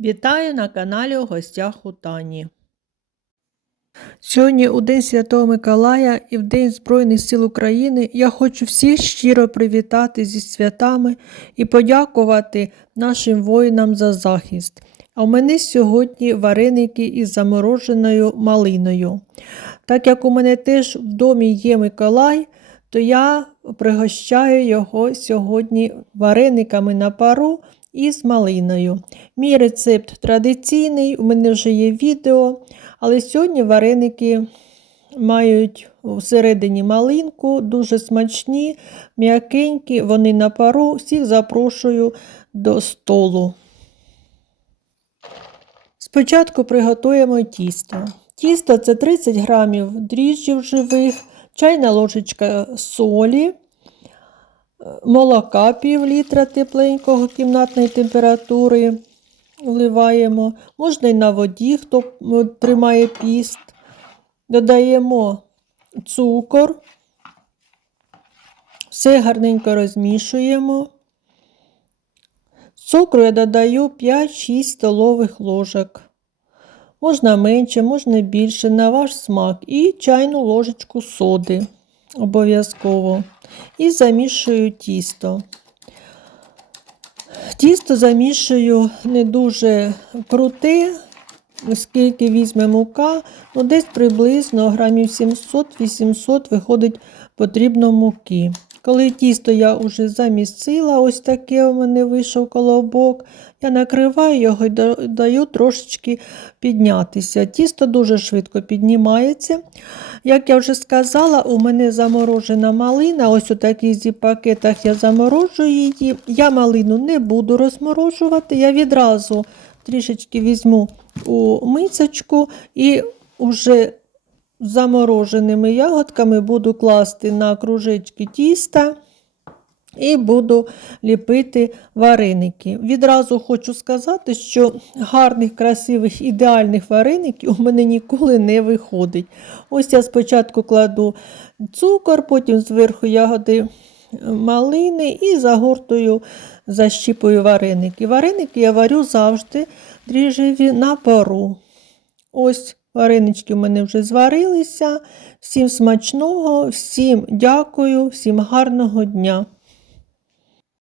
Вітаю на каналі у гостях у Тані. Сьогодні у День Святого Миколая і в День Збройних сил України я хочу всіх щиро привітати зі святами і подякувати нашим воїнам за захист. А у мене сьогодні вареники із замороженою малиною. Так як у мене теж в домі є Миколай, то я пригощаю його сьогодні варениками на пару із малиною. Мій рецепт традиційний, у мене вже є відео, але сьогодні вареники мають всередині малинку, дуже смачні, м'якенькі, вони на пару. Всіх запрошую до столу. Спочатку приготуємо тісто. Тісто це 30 грамів дріжджів живих, чайна ложечка солі, молока пів літра тепленького кімнатної температури вливаємо. Можна й на воді, хто тримає піст. Додаємо цукор, все гарненько розмішуємо. Цукру я додаю 5-6 столових ложок. Можна менше, можна більше, на ваш смак. І чайну ложечку соди обов'язково. І замішую тісто. Тісто замішую не дуже круте, оскільки візьме мука, ну десь приблизно грамів 700-800 виходить потрібно муки. Коли тісто я вже замісила, ось таке у мене вийшов колобок, я накриваю його і даю трошечки піднятися. Тісто дуже швидко піднімається. Як я вже сказала, у мене заморожена малина. Ось у таких зіп-пакетах я заморожую її. Я малину не буду розморожувати, я відразу трішечки візьму у мисочку і вже замороженими ягодками буду класти на кружечки тіста і буду ліпити вареники. Відразу хочу сказати, що гарних, красивих, ідеальних вареників у мене ніколи не виходить. Ось я спочатку кладу цукор, потім зверху ягоди малини і загортую, защіпую вареники. Вареники я варю завжди дріжджеві на пару. Ось Варенички в мене вже зварилися. Всім смачного, всім дякую, всім гарного дня!